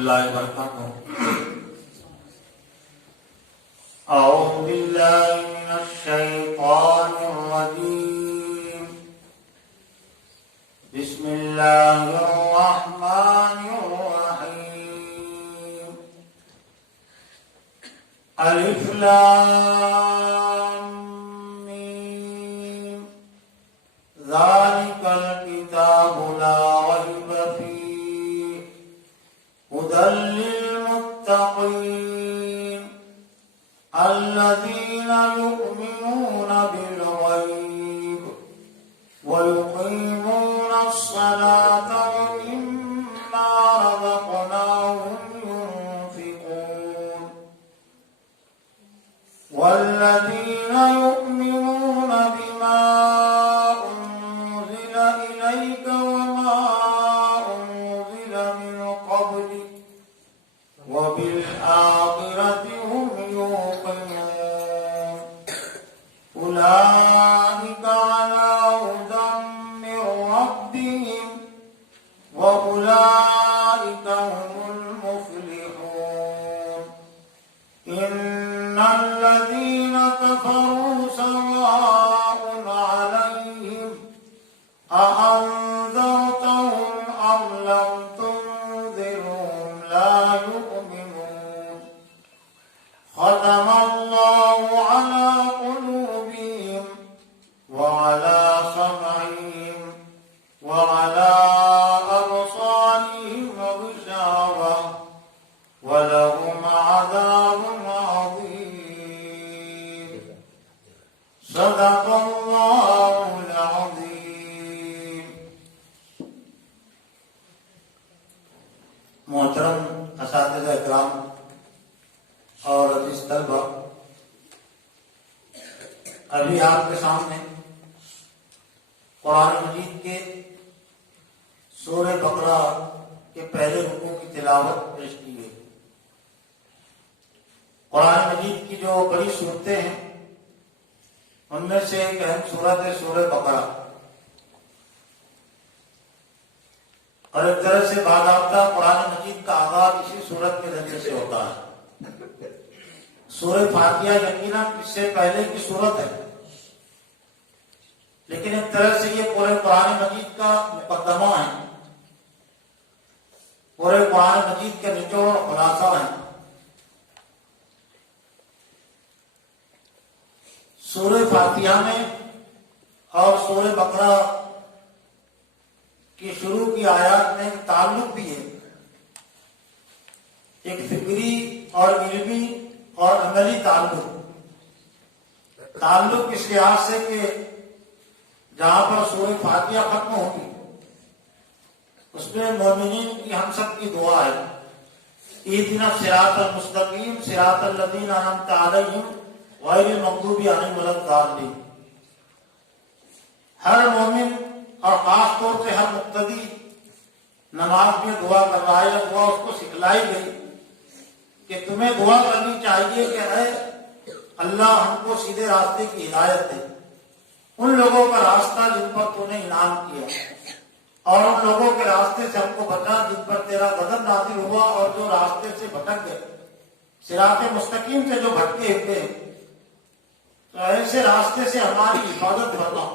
الله وبركاته. أعوذ بالله من الشيطان الرجيم. بسم الله الرحمن الرحيم. ألف لام ميم. ذلك الكتاب لا ريب فيه هدى للمتقين الذين يؤمنون بالغيب ويقيمون الصلاة ومما رزقناهم ينفقون والذين يؤمنون بما أنزل إليك وما أنزل من قبلك وبالآخرة هم يوقنون أولئك على هدى من ربهم وأولئك هم المفلحون. إن الذين كفروا سواء عليهم أأنذرتهم أم لم تنذرهم لا يؤمنون. ختم الله على قلوبهم وعلى سمعهم وعلى أبصارهم غشاوة ولهم عذاب عظيم. صدق الله العظيم. محترم اساتذہ اکرام اور عزیز طلبہ، ابھی آپ کے سامنے قرآن مجید کے سورہ بقرہ کے پہلے رکوع کی تلاوت پیش کی گئی. قرآن مجید کی جو بڑی صورتیں ہیں ان میں سے ایک اہم صورت ہے سورہ بقرہ، اور ایک طرح سے باضابطہ قرآن مجید کا آغاز اسی صورت کے ذریعے سے ہوتا ہے. سورہ فاتحہ یقیناً اس سے پہلے کی صورت ہے، لیکن ایک طرح سے یہ پورے قرآن مجید کا مقدمہ ہے، پورے قرآن مجید کے نچوڑ اور خلاصہ ہیں. سورہ فاتحہ میں اور سورہ بقرہ کی شروع کی آیات میں ایک تعلق بھی ہے، ایک فکری اور علمی اور عملی تعلق اس لحاظ سے کہ جہاں پر سورہ فاتحہ ختم ہوگی اس میں مومنین کی ہم سب کی دعا ہے، اہدنا الصراط المستقیم صراط الذین انعمت علیہم غیر المغضوب علیہم ولا الضالین. ہر مومن اور خاص طور سے ہر مقتدی نماز میں دعا کر رہا ہے، دعا اس کو سکھلائی گئی کہ تمہیں دعا کرنی چاہیے کہ اے اللہ ہم کو سیدھے راستے کی ہدایت دے، ان لوگوں کا راستہ جن پر تو نے انعام کیا، اور ان لوگوں کے راستے سے ہم کو بچا جن پر تیرا غضب نازل ہوا اور جو راستے سے بھٹک گئے، صراط مستقیم سے جو بھٹکے ہوئے، تو ایسے راستے سے ہماری حفاظت فرما.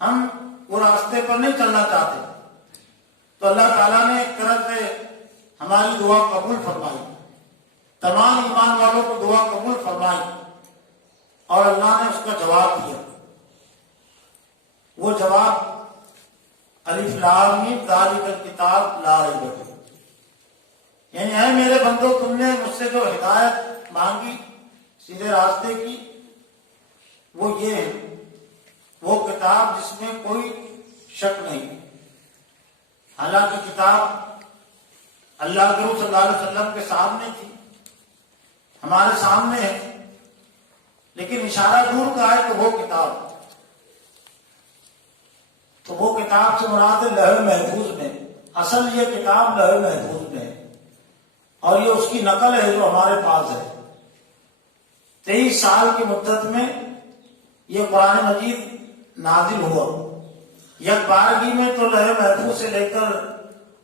ہم وہ راستے پر نہیں چلنا چاہتے، تو اللہ تعالیٰ نے ایک طرح سے ہماری دعا قبول فرمائی، تمام ایمان والوں کو دعا قبول فرمائی، اور اللہ نے اس کا جواب دیا. وہ جواب الف لام میم ذالک الکتاب لا ریب فیہ، یعنی اے میرے بندو تم نے مجھ سے جو ہدایت مانگی سیدھے راستے کی، وہ یہ ہے، وہ کتاب جس میں کوئی شک نہیں. حالانکہ کتاب اللہ کے رسول صلی اللہ علیہ وسلم کے سامنے تھی، ہمارے سامنے ہے، لیکن اشارہ دور کا ہے کہ وہ کتاب، تو وہ کتاب سے مراد ہے لوح محفوظ میں. اصل یہ کتاب لوح محفوظ میں ہے، اور یہ اس کی نقل ہے جو ہمارے پاس ہے. 23 سال کی مدت میں یہ قرآن مجید نازل ہوا. یک بارگی میں تو لوح محفوظ سے لے کر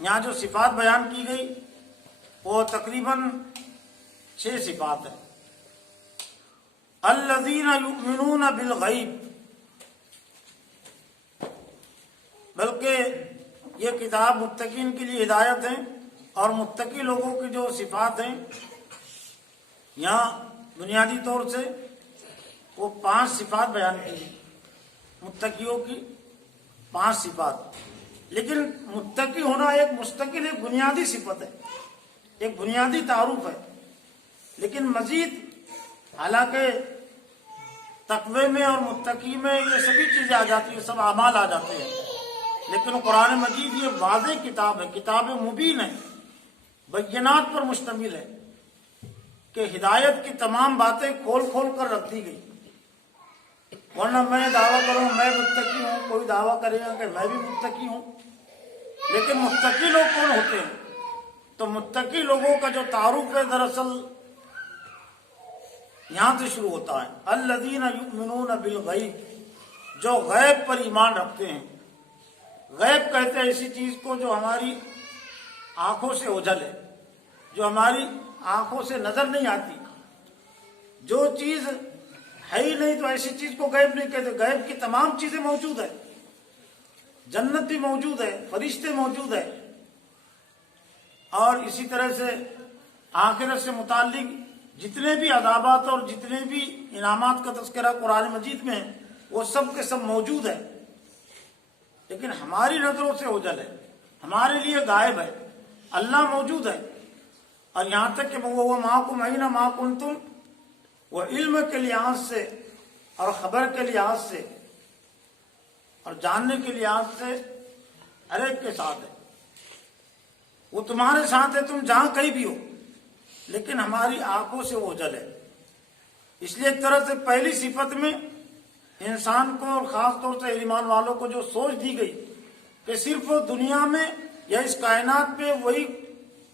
یہاں جو صفات بیان کی گئی وہ تقریباً 6 صفات ہیں. الذین یؤمنون بالغیب، بلکہ یہ کتاب متقین کے لیے ہدایت ہے، اور متقی لوگوں کی جو صفات ہیں یہاں بنیادی طور سے وہ 5 صفات بیان کی ہیں. متقیوں کی 5 صفات، لیکن متقی ہونا ایک مستقل ایک بنیادی صفت ہے، ایک بنیادی تعارف ہے. لیکن مزید حالانکہ تقوی میں اور متقی میں یہ سبھی چیزیں آ جاتی ہیں، سب اعمال آ جاتے ہیں، لیکن قرآن مجید یہ واضح کتاب ہے، کتاب مبین ہے، بینات پر مشتمل ہے کہ ہدایت کی تمام باتیں کھول کھول کر رکھ دی گئی. ورنہ میں دعویٰ کروں میں متقی ہوں، کوئی دعویٰ کرے گا کہ میں بھی متقی ہوں، لیکن متقی لوگ کون ہوتے ہیں؟ تو متقی لوگوں کا جو تعارف ہے دراصل یہاں سے شروع ہوتا ہے. الذین یؤمنون بالغیب، جو غیب پر ایمان رکھتے ہیں. غیب کہتے ہیں ایسی چیز کو جو ہماری آنکھوں سے اوجھل ہے، جو ہماری آنکھوں سے نظر نہیں آتی. جو چیز ہے ہی نہیں تو ایسی چیز کو غیب نہیں کہتے. غیب کی تمام چیزیں موجود ہیں، جنت بھی موجود ہے، فرشتے موجود ہیں، اور اسی طرح سے آخرت سے متعلق جتنے بھی عذابات اور جتنے بھی انعامات کا تذکرہ قرآن مجید میں ہے وہ سب کے سب موجود ہے، لیکن ہماری نظروں سے اوجھل ہے، ہمارے لیے غائب ہے. اللہ موجود ہے، اور یہاں تک کہ وہ معکم اینما کنتم، وہ علم کے لحاظ سے اور خبر کے لحاظ سے اور جاننے کے لحاظ سے ہر ایک کے ساتھ ہے. وہ تمہارے ساتھ ہے تم جہاں کہیں بھی ہو، لیکن ہماری آنکھوں سے وہ اوجھل ہے. اس لیے ایک طرح سے پہلی صفت میں انسان کو اور خاص طور سے ایمان والوں کو جو سوچ دی گئی کہ صرف دنیا میں یا اس کائنات میں وہی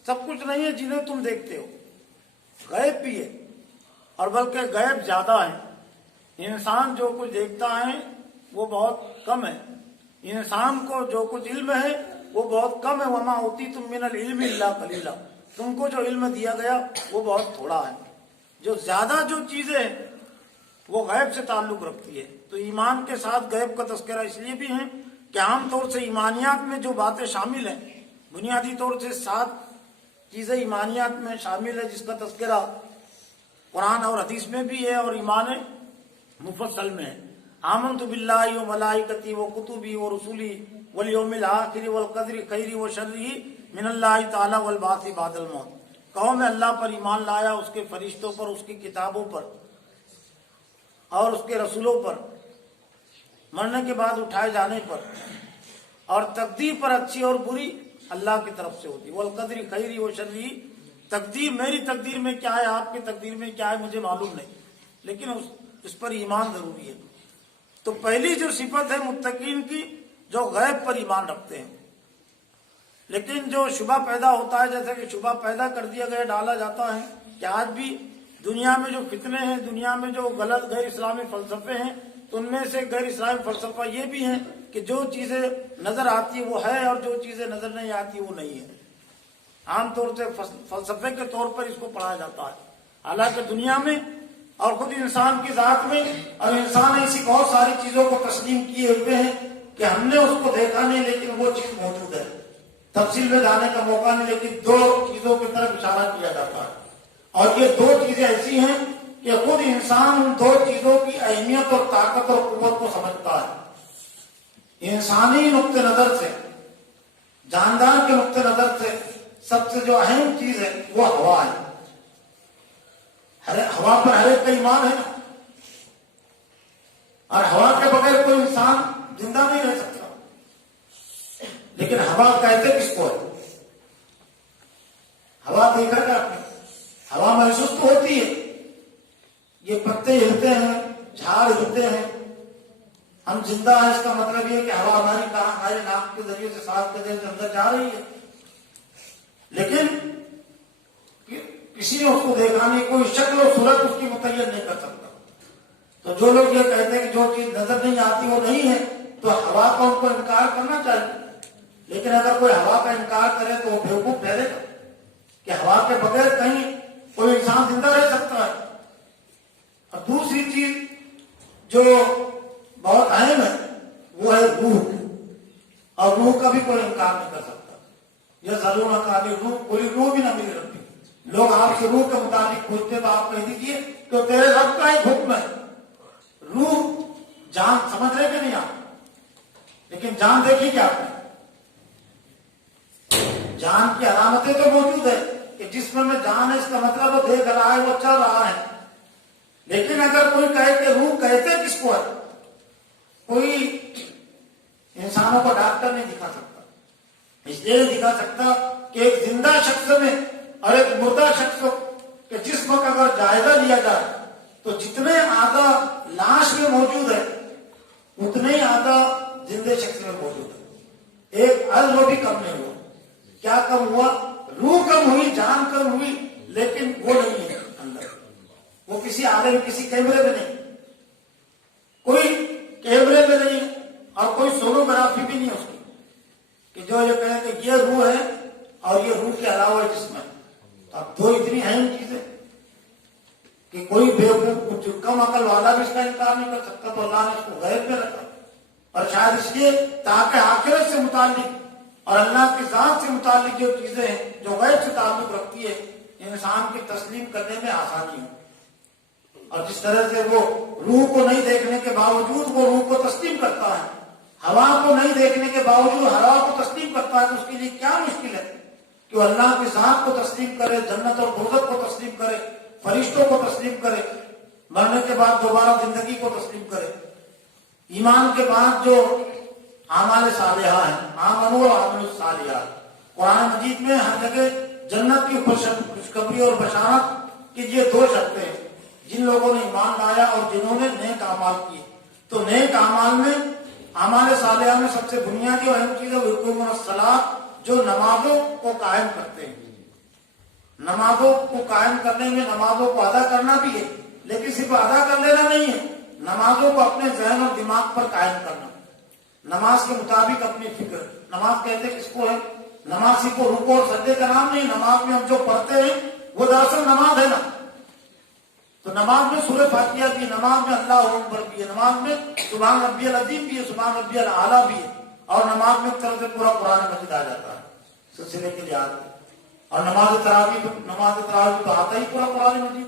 سب کچھ نہیں ہے جنہیں تم دیکھتے ہو، غیب بھی ہے، اور بلکہ غیب زیادہ ہے. انسان جو کچھ دیکھتا ہے وہ بہت کم ہے، انسان کو جو کچھ علم ہے وہ بہت کم ہے. وما اوتیتم من العلم الا قلیلا، تم کو جو علم دیا گیا وہ بہت تھوڑا ہے. جو زیادہ جو چیزیں ہیں وہ غیب سے تعلق رکھتی ہے. تو ایمان کے ساتھ غیب کا تذکرہ اس لیے بھی ہے کہ عام طور سے ایمانیات میں جو باتیں شامل ہیں، بنیادی طور سے 7 چیزیں ایمانیات میں شامل ہے جس کا تذکرہ قرآن اور حدیث میں بھی ہے اور ایمان مفصل میں ہے. آمنت باللہ و ملائکتی و کتبی و رسولی والیوم الآخر والقدر خیری و شرری من اللہ تعالی والبعث بعد الموت. کہو میں اللہ پر ایمان لایا، اس کے فرشتوں پر، اس کی کتابوں پر اور اس کے رسولوں پر، مرنے کے بعد اٹھائے جانے پر، اور تقدیر پر اچھی اور بری اللہ کی طرف سے ہوتی. والقدر خیری و شرری، تقدیر میری تقدیر میں کیا ہے، آپ کی تقدیر میں کیا ہے مجھے معلوم نہیں، لیکن اس پر ایمان ضروری ہے. تو پہلی جو صفت ہے متقین کی، جو غیب پر ایمان رکھتے ہیں. لیکن جو شبہ پیدا ہوتا ہے، جیسے کہ شبہ پیدا کر دیا گیا، ڈالا جاتا ہے کہ آج بھی دنیا میں جو فتنے ہیں، دنیا میں جو غلط غیر اسلامی فلسفے ہیں، تو ان میں سے غیر اسلامی فلسفہ یہ بھی ہیں کہ جو چیزیں نظر آتی ہے وہ ہے، اور جو چیزیں نظر نہیں آتی وہ نہیں ہے. عام طور سے فلسفے کے طور پر اس کو پڑھا جاتا ہے، حالانکہ دنیا میں اور خود انسان کی ذات میں اور انسان ایسی بہت ساری چیزوں کو تسلیم کیے ہوئے ہیں کہ ہم نے اس کو دیکھا نہیں، لیکن وہ چیز موجود ہے. تفصیل میں جانے کا موقع نہیں، لیکن 2 چیزوں کی طرف اشارہ کیا جاتا ہے، اور یہ 2 چیزیں ایسی ہیں کہ خود انسان ان 2 چیزوں کی اہمیت اور طاقت اور قوت کو سمجھتا ہے. انسانی نقطہ نظر سے، جاندار کے نقطہ نظر سے سب سے جو اہم چیز ہے وہ ہوا ہے. ہوا پر ہر ایک کا ایمان ہے، اور ہوا کے بغیر کوئی انسان زندہ نہیں رہ سکتا. لیکن ہوا کہتے کس کو ہے؟ ہوا دیکھا کہ آپ نے ہوا محسوس تو ہوتی ہے، یہ پتے ہلتے ہیں، جھاڑ ہلتے ہیں، ہم زندہ ہیں، اس کا مطلب یہ کہ ہوا ہمارے ناک کے ذریعے سے سانس کے ذریعے سے اندر جا رہی ہے. لیکن کسی نے اس کو دیکھا نہیں، کوئی شکل و صورت اس کی متعین نہیں کر سکتا. تو جو لوگ یہ کہتے ہیں کہ جو چیز نظر نہیں آتی وہ نہیں ہے، تو ہوا کو ان کو انکار کرنا چاہیے. لیکن اگر کوئی ہوا کا انکار کرے تو وہ بیوقوف ٹھہرے گا کہ ہوا کے بغیر کہیں کوئی انسان زندہ رہ سکتا ہے. اور دوسری چیز جو بہت اہم ہے وہ ہے روح، اور روح کا بھی کوئی انکار نہیں کر سکتا. یہ ضرور نہ روح، کوئی روح بھی نہ ملی رکھتی. لوگ آپ سے روح کے مطابق پوچھتے تو آپ کہہ دیجیے تو تیرے رب کا ایک حکم ہے. روح جان سمجھ رہے کہ نہیں آپ؟ لیکن جان دیکھی کیا آپ نے؟ جان کی علامتیں تو موجود ہے کہ جسم میں جان ہے، اس کا مطلب وہ دیکھ رہا ہے، وہ چل رہا ہے. لیکن اگر کوئی کہے کہ روح کہتے کس کو ہے؟ کوئی انسانوں کو ڈاکٹر نہیں دکھا سکتا. اس لیے نہیں دکھا سکتا کہ ایک زندہ شخص میں اور ایک مردہ شخص کے جسم کا اگر جائزہ لیا جائے تو جتنے آدھا لاش میں موجود ہے اتنے ہی آدھا زندہ شخص میں موجود ہے. ایک عضو بھی کم نہیں ہوا. کیا کم ہوا؟ روح کم ہوئی، جان کم ہوئی، لیکن وہ نہیں ہے اندر. وہ کسی آدھے میں، کسی کیمرے میں نہیں، کوئی کیمرے میں نہیں، اور کوئی سونوگرافی بھی نہیں ہے اس کی کہ جو یہ کہے کہ یہ روح ہے اور یہ روح کے علاوہ جسم ہے. اب دو اتنی اہم چیزیں کہ کوئی بیوقوف جو کم عقل والا بھی اس کا انکار نہیں کر سکتا. تو اللہ نے اس کو غیب میں رکھا، اور شاید اس لیے تاکہ آخرت سے متعلق اور اللہ کی ذات سے متعلق جو چیزیں ہیں جو غیب سے تعلق رکھتی ہے انسان کی تسلیم کرنے میں آسانی ہو. اور جس طرح سے وہ روح کو نہیں دیکھنے کے باوجود وہ روح کو تسلیم کرتا ہے، ہوا کو نہیں دیکھنے کے باوجود ہوا کو تسلیم کرتا ہے، تو اس کے لیے کیا مشکل ہے کہ وہ اللہ کی ذات کو تسلیم کرے، جنت اور دوزخ کو تسلیم کرے، فرشتوں کو تسلیم کرے، مرنے کے بعد دوبارہ زندگی کو تسلیم کرے. ایمان کے بعد جو اعمال صالحہ ہیں، آمنوا وعملوا الصالحات، قرآن مجید میں ہر جگہ جنت کی خوشخبری اور بشارت کہ یہ دو شرطیں ہیں، جن لوگوں نے ایمان لایا اور جنہوں نے نیک اعمال کیے. تو نیک اعمال میں اعمال صالحہ میں سب سے بنیادی اور اہم چیز ہے یقیمون الصلاۃ، جو نمازوں کو قائم کرتے ہیں. نمازوں کو قائم کرنے میں نمازوں کو ادا کرنا بھی ہے، لیکن صرف ادا کر لینا نہیں ہے، نمازوں کو اپنے ذہن اور دماغ پر قائم کرنا، نماز کے مطابق اپنی فکر. نماز کہتے کس کو ہے؟ نماز صرف رکوع اور سجدے کا نام نہیں. نماز میں ہم جو پڑھتے ہیں وہ دراصل نماز ہے نا. تو نماز میں سورہ فاتحہ بھی، نماز میں اللہ اکبر بھی ہے، نماز میں سبحان ربی العظیم بھی ہے، سبحان ربی الاعلیٰ بھی ہے، اور نماز میں ایک طرح سے پورا قرآن مجید آ جاتا ہے سلسلے کے لیے آتا ہے. اور نماز تراویح تو آتا ہی پورا قرآن مجید.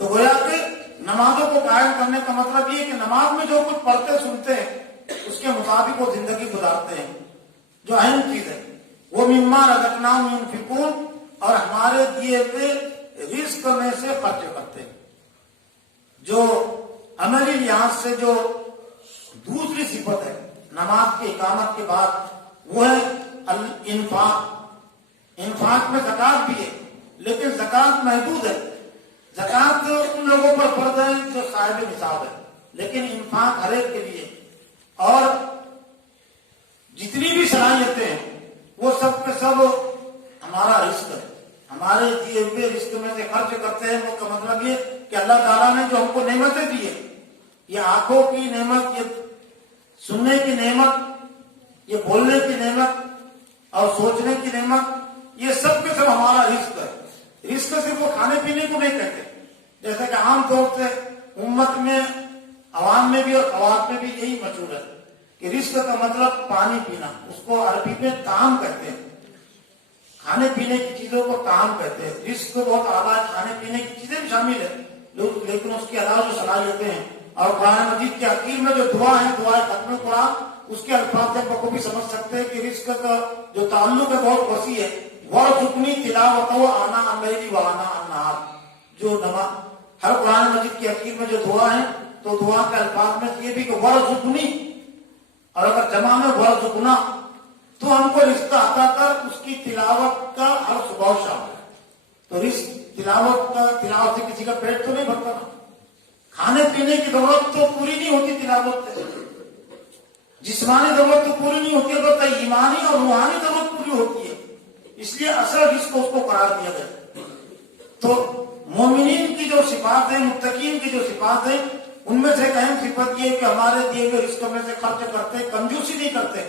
تو گویا کہ نمازوں کو قائم کرنے کا مطلب یہ ہے کہ نماز میں جو کچھ پڑھتے سنتے ہیں اس کے مطابق وہ زندگی گزارتے ہیں. جو اہم چیز ہے وہ مما رزقناہم ينفقون، اور ہمارے دیے ہوئے رزق میں سے خرچ کرتے ہیں. جو عملی لحاظ سے جو دوسری صفت ہے نماز کی اقامت کے بعد وہ ہے الانفاق. انفاق میں زکات بھی ہے، لیکن زکات محدود ہے. زکات ان لوگوں پر فرض ہے جو صاحب نصاب ہے، لیکن انفاق ہر ایک کے لیے. اور جتنی بھی صلاحیتیں ہیں وہ سب کے سب ہمارا رزق ہے، ہمارے دیے ہوئے رزق میں سے خرچ کرتے ہیں. وہ کا مطلب یہ کہ اللہ تعالیٰ نے جو ہم کو نعمتیں دی ہے، یہ آنکھوں کی نعمت، یہ سننے کی نعمت، یہ بولنے کی نعمت اور سوچنے کی نعمت، یہ سب کے سب ہمارا رزق ہے. رزق صرف وہ کھانے پینے کو نہیں کہتے، جیسے کہ عام طور سے امت میں، عوام میں بھی اور خوات میں بھی یہی مشہور ہے کہ رزق کا مطلب پانی پینا. اس کو عربی میں طعام کہتے ہیں، کھانے پینے کی چیزوں کو طعام کہتے ہیں. رزق بہت اعلیٰ ہے، کھانے پینے کی چیزیں بھی شامل ہے، لیکن اس کے علاوہ جو صلاحیتیں ہیں. اور قرآن مجید کے آخر میں جو دعا ہے، دعا ختم قرآن، اس کے الفاظ سے بخوبی سمجھ سکتے ہیں کہ رزق کا جو تعلق ہے بہت وسیع ہے. وَارْزُقْنِي تِلَاوَتَهُ آنَاءَ اللَّيْلِ وَآنَاءَ النَّهَارِ، جو ہر قرآن مجید کے آخر میں جو دعا ہے تو دعا کے الفاظ میں یہ بھی کہ وَارْزُقْنِی، اور اگر جمع میں وَارْزُقْنَا، تو ہم کو رزق عطا کر اس کی تلاوت کا ہر صبح و شام. تو رزق تلاوت سے کسی کا پیٹ تو نہیں بھرتا نا. کھانے پینے کی ضرورت تو پوری نہیں ہوتی تلاوت سے، جسمانی ضرورت تو پوری نہیں ہوتی، البتہ ایمانی اور روحانی ضرورت پوری ہوتی ہے. اس لیے اصل رزق اس کو قرار دیا گیا. تو مومنین کی جو صفات ہیں، متقین کی جو صفات ہیں، ان میں سے ایک اہم صفت یہ ہے کہ ہمارے دیے ہوئے رزق میں سے خرچ کرتے، کنجوسی نہیں کرتے،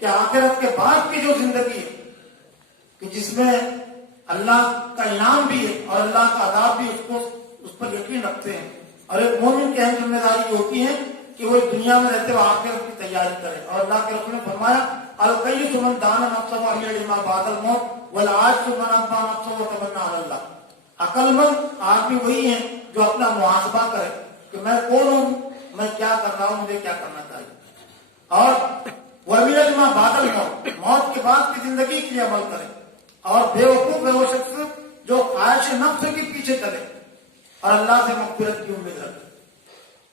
کہ آخرت کے بعد کی جو زندگی ہے کہ جس میں اللہ کا انعام بھی ہے اور اللہ کا عذاب بھی، اس پر یقین رکھتے ہیں. اور ایک مومن کی اہم ذمہ داری یہ ہوتی ہے کہ وہ دنیا میں رہتے ہوئے آخرت کی تیاری کرے. اور اللہ کے رسول نے فرمایا القیس من دان نفسہ وعمل لما بعد الموت والعاجز من اتبع نفسہ وتمنى علی اللہ. عقل مند آدمی وہی ہے جو اپنا محاسبہ کرے کہ میں کون ہوں، میں کیا کر رہا ہوں، مجھے کیا کرنا چاہیے. اور وعمل لما بعد الموت، موت کے بعد کی زندگی کے لیے عمل کرے. اور بے وقوف ہے وہ شخص جو خواہش نفس کے پیچھے چلے اور اللہ سے مغفرت کی امید رکھے،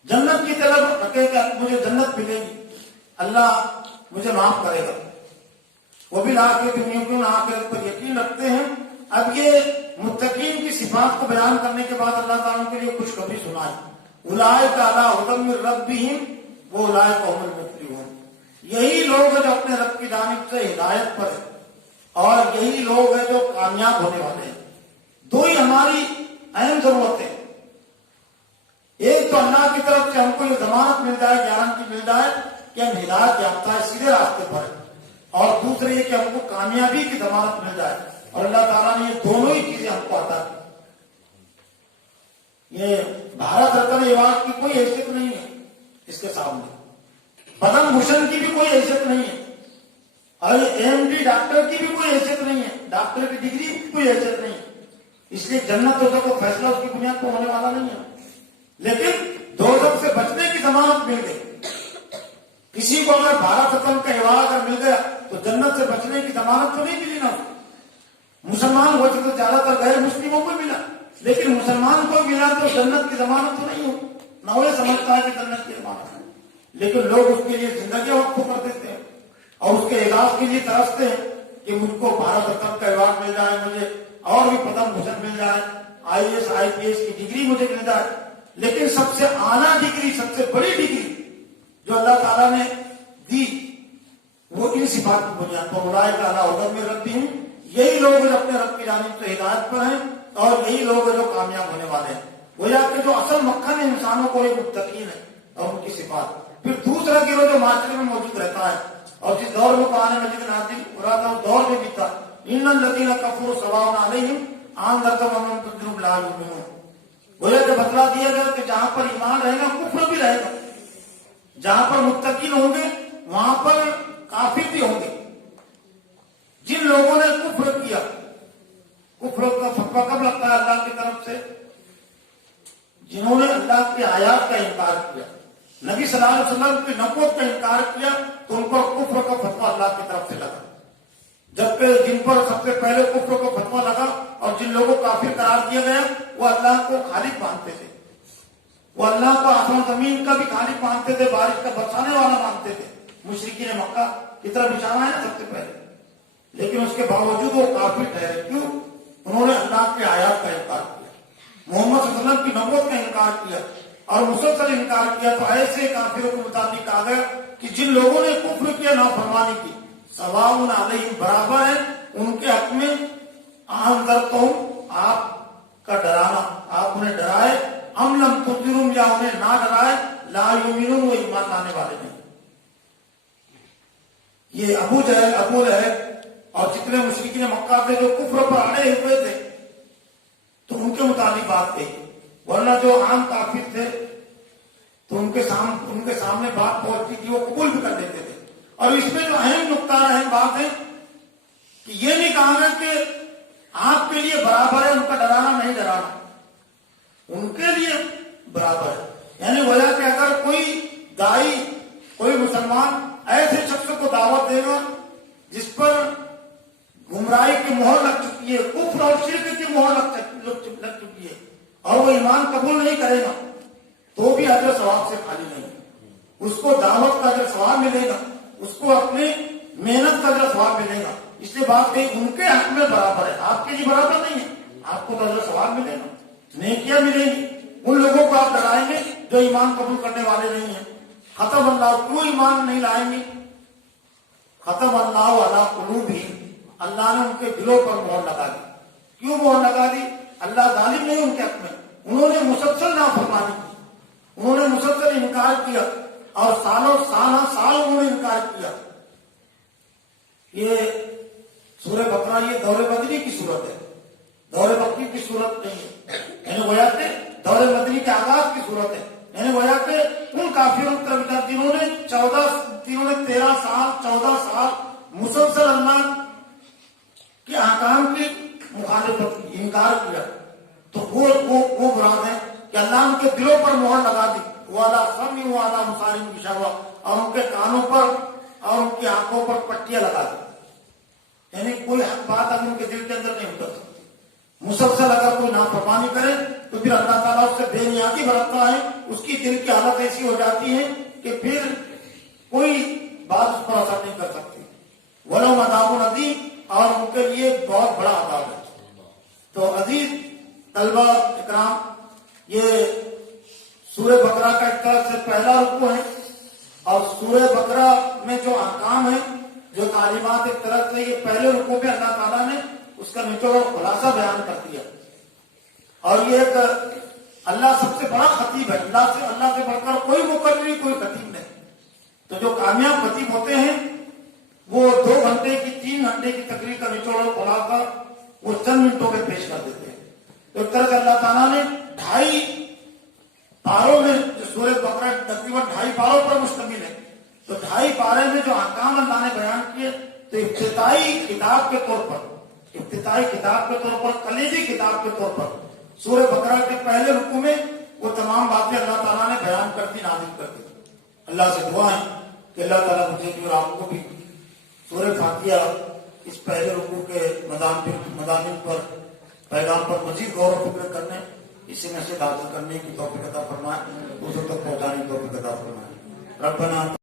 جنت کی طرف رکھے کہ مجھے جنت ملے گی، اللہ مجھے معاف کرے گا. وہ بھی آخرت یقین آخرت پر یقین رکھتے ہیں. اب یہ متقین کی صفات کو بیان کرنے کے بعد اللہ تعالیٰ کے لیے خوشخبری سنائی. اولئک علی ھدی من ربہم واولئک ھم المفلحون. یہی لوگ ہیں جو اپنے رب کی جانب سے ہدایت پر ہیں اور یہی لوگ ہیں جو کامیاب ہونے والے ہیں. دو ہی ہماری اہم ضرورتیں، ایک تو اللہ کی طرف سے ہم کو یہ ضمانت مل جائے، گارنٹی مل جائے کہ ہم ہدایت یافتہ ہے، سیدھے راستے پر ہیں. اور دوسرے یہ کہ ہم کو کامیابی کی ضمانت مل جائے. اور اللہ تعالیٰ نے یہ دونوں ہی چیزیں ہم کو عطا کی. یہ بھارت رتن ایوارڈ کی کوئی حیثیت نہیں ہے اس کے سامنے، پدم بھوشن کی بھی کوئی حیثیت نہیں ہے، اور AMD ڈاکٹر کی بھی کوئی حیثیت نہیں ہے، ڈاکٹر کی ڈگری کی کوئی حیثیت نہیں ہے. اس لیے جنت دوزخ کو فیصلہ اس کی بنیاد پر ہونے والا نہیں ہے. لیکن دوزخ سے بچنے کی ضمانت مل گئی. کسی کو اگر بھارت رتن کا ایوارڈ اگر مل گیا تو جنت سے بچنے کی ضمانت تو نہیں ملی نا. مسلمان ہو تو زیادہ تر غیر مسلموں کو ملا، لیکن مسلمان کو ملا تو جنت کی ضمانت تو نہیں ہو. نہ وہ سمجھتا ہے کہ جنت کی ضمانت ہے، لیکن لوگ اس کے لیے زندگی وقف کر دیتے ہیں اور اس کے اعزاز کے لیے ترستے ہیں کہ مجھ کو بھارت رتن کا ایوارڈ مل جائے، مجھے اور بھی پدم بھوشن مل جائے، IAS IPS کی ڈگری مجھے مل جائے. لیکن سب سے اعلیٰ ڈگری، سب سے بڑی ڈگری جو اللہ تعالیٰ نے دی وہ ان صفات کی بنیاد پر اولئک علی ھدی من ربہم. یہی لوگ جو اپنے رب کی جانب سے ہدایت پر ہیں اور یہی لوگ جو کامیاب ہونے والے ہیں. گویا کہ جو اصل مکھن ہے انسانوں کو یہ متقین ہے اور ان کی صفات. پھر دوسرا گروہ جو معاشرے میں موجود رہتا ہے اور جس دور میں قرآن مجید نازل ہو رہا تھا اس دور میں بھی تھا، ان الذین کفروا سواء علیہم انذرتہم ام لم تنذرہم لا یؤمنون. گویا کہ بتلا دیا گیا کہ جہاں پر ایمان رہے گا کفر بھی رہے گا، جہاں پر متقین ہوں گے وہاں پر کافر بھی ہوں گے. جن لوگوں نے کفر کیا، کفر کا فتویٰ کب لگتا ہے اللہ کی طرف سے؟ جنہوں نے اللہ کی آیات کا انکار کیا، نبی صلی اللہ علیہ وسلم کی نبوت کا انکار کیا تو ان پر کفر کا فتویٰ اللہ کی طرف سے لگا. جبکہ جن پر سب سے پہلے کفر کا فتویٰ لگا اور جن لوگوں کو کافر قرار دیا گیا وہ اللہ کو خالق مانتے تھے، وہ اللہ کو آسمان زمین کا بھی خالق مانتے تھے، بارش کا برسانے والا مانتے تھے. مشرکین مکہ کی طرف اشارہ ہے نا سب سے پہلے. لیکن اس کے باوجود وہ کافر ٹھہرے. کیوں؟ انہوں نے اللہ کی آیات کا انکار کیا، محمد صلی اللہ علیہ وسلم کی نبوت کا انکار کیا اور مسلسل انکار کیا. تو ایسے کافروں کے مطابق آ گیا کہ جن لوگوں نے کفر کیا، نافرمانی کی، سواء علیہم برابر ہے ان کے حق میں انذرتہم آپ کا ڈرانا، آپ انہیں ڈرائے، ام لم تنذرہم یا انہیں نہ ڈرائے، لا یؤمنون وہ ایمان لانے والے نہیں. یہ ابو جہل، ابو لہب اور جتنے مشرکین مکہ تھے جو کفر پر اڑے ہوئے تھے تو ان کے مطابق بات کہی. ورنہ جو عام کافر تھے تو ان کے سامنے بات پہنچتی تھی وہ قبول بھی کر لیتے تھے. اور اس میں جو اہم نقطہ اہم بات ہے کہ یہ نہیں کہا گیا کہ آپ کے لیے برابر ہے ان کا ڈرانا نہیں ڈرانا، ان کے لیے برابر ہے. یعنی وجہ کہ اگر کوئی دائی، کوئی مسلمان ایسے شخص کو دعوت دے گا جس پر گمراہی کی مہر لگ چکی ہے، کفر اور شرک کی مہر لگ چکی ہے اور وہ ایمان قبول نہیں کرے گا تو بھی اجر ثواب سے خالی نہیں. اس کو دعوت کا اجر ثواب ملے گا، اس کو اپنی محنت کا اجر ثواب ملے گا. اس لیے بات کہی ان کے حق میں برابر ہے، آپ کے لیے برابر نہیں ہے. آپ کو تو اجر ثواب ملے گا، نیکیاں ملیں گی. ان لوگوں کو آپ ڈرائیں گے جو ایمان قبول کرنے والے نہیں ہیں. ختم اللہ، کیوں ایمان نہیں لائیں گے؟ ختم اللہ علی قلوبہم، اللہ نے ان کے دلوں پر مہر لگا دی. کیوں مہر لگا دی؟ اللہ ظالم نہیں ان کے حق میں، انہوں نے مسلسل نافرمانی کی، انہوں نے مسلسل انکار کیا اور سالوں سال انہوں نے انکار کیا. یہ سورہ بقرہ یہ دور مدنی کی صورت ہے، دور مکی کی صورت نہیں ہے، یعنی گویا کہ دور مدنی کے آغاز کی صورت ہے، یعنی گویا کہ ان کافروں کا جنہوں نے 13 سال 14 سال مسلسل اللہ کے احکام کی مخالفت کی، انکار کیا، تو وہ مراد ہے کہ اللہ ان کے دلوں پر مہر لگا دی، وعلیٰ سمعہم وعلیٰ ابصارہم غشاوہ، اور ان کے کانوں پر اور ان کی آنکھوں پر پٹیاں لگا دی، یعنی کوئی بات اگر ان کے دل کے اندر نہیں اتر سکتی۔ مسلسل اگر کوئی نافرمانی کرے تو پھر اللہ تعالیٰ اس سے بے نیازی برتتا ہے، اس کی دل کی حالت ایسی ہو جاتی ہے کہ پھر کوئی بات اس پر اثر نہیں کر سکتی۔ وَلَهُمْ عَذَابٌ عَظِيمٌ، اور ان کے لیے بہت بڑا عذاب ہے۔ تو عزیز طلبہ اکرام، یہ سورہ بقرہ کا ایک طرح سے پہلا رکوع ہے، اور سورہ بقرہ میں جو احکام ہیں، جو تعلیمات، ایک طرح سے یہ پہلے رکوع میں اللہ تعالیٰ نے اس کا نچوڑ اور خلاصہ بیان کر دیا، اور یہ ایک اللہ سب سے بڑا خطیب ہے، اللہ سے بڑھ کر کوئی مقرری کوئی خطیب نہیں۔ تو جو کامیاب خطیب ہوتے ہیں وہ 2 گھنٹے کی 3 گھنٹے کی تقریر کا نچوڑ اور خلاصہ وہ چند منٹوں میں پیش کر دیتے ہیں۔ تو ایک طرح سے اللہ تعالیٰ نے 2.5 پاروں میں، جو سورہ بقرہ تقریباً 2.5 پاروں پر مشتمل ہے، تو 2.5 پارے میں جو احکام اللہ نے بیان کیے، تو ابتدائی کتاب کے طور پر کلیدی کتاب کے طور پر سورہ بقرہ کے پہلے رکوع میں وہ تمام باتیں اللہ تعالیٰ نے بیان کر دی، نازل کر دی۔ اللہ سے دعا ہے کہ اللہ تعالیٰ مجھے بھی اور آپ کو بھی سورہ فاتحہ اس پہلے رکوع کے مضامین پر، پیغام پر مزید غور و فکر کرنے، اسے نشر حاصل کرنے کی توفیق عطا فرمائے، دوسروں تک پہنچانے کی توفیق عطا فرمائے۔ ربنا